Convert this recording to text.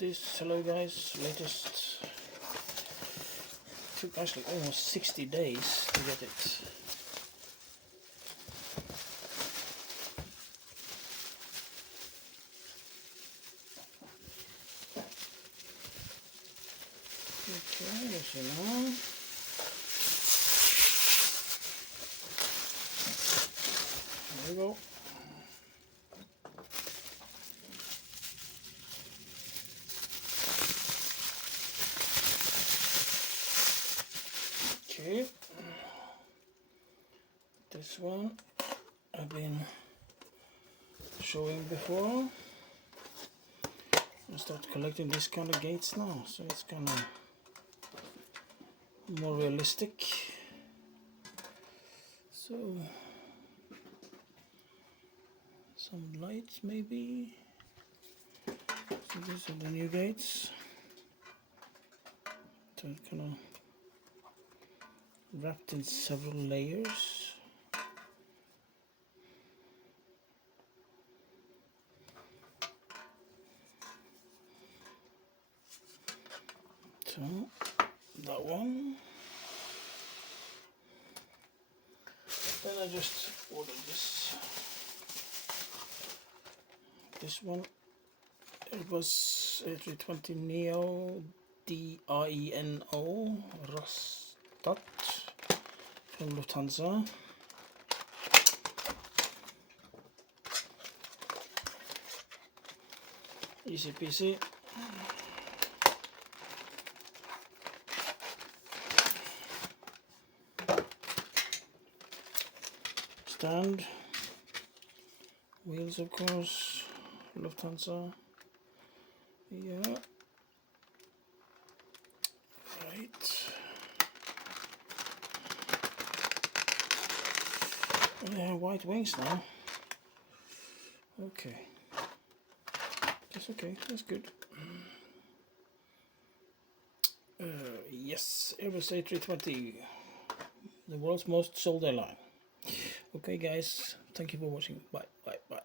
Yes, hello guys, latest, took actually almost 60 days to get it. Okay, let's see now. There we go. Okay, this one I've been showing before. I start collecting this kind of gates now, so it's kind of more realistic. So some lights maybe. So these are the new gates. So it's kind of wrapped in several layers. So that one. Then I just ordered this one. Airbus A320Neo D-AINO Rastat from Lufthansa. Easy peasy. Stand, wheels of course, Lufthansa. Yeah, right. Yeah, white wings now. Okay, that's okay, that's good. Yes, Airbus A320, the world's most sold airline. Okay guys, thank you for watching. Bye, bye, bye.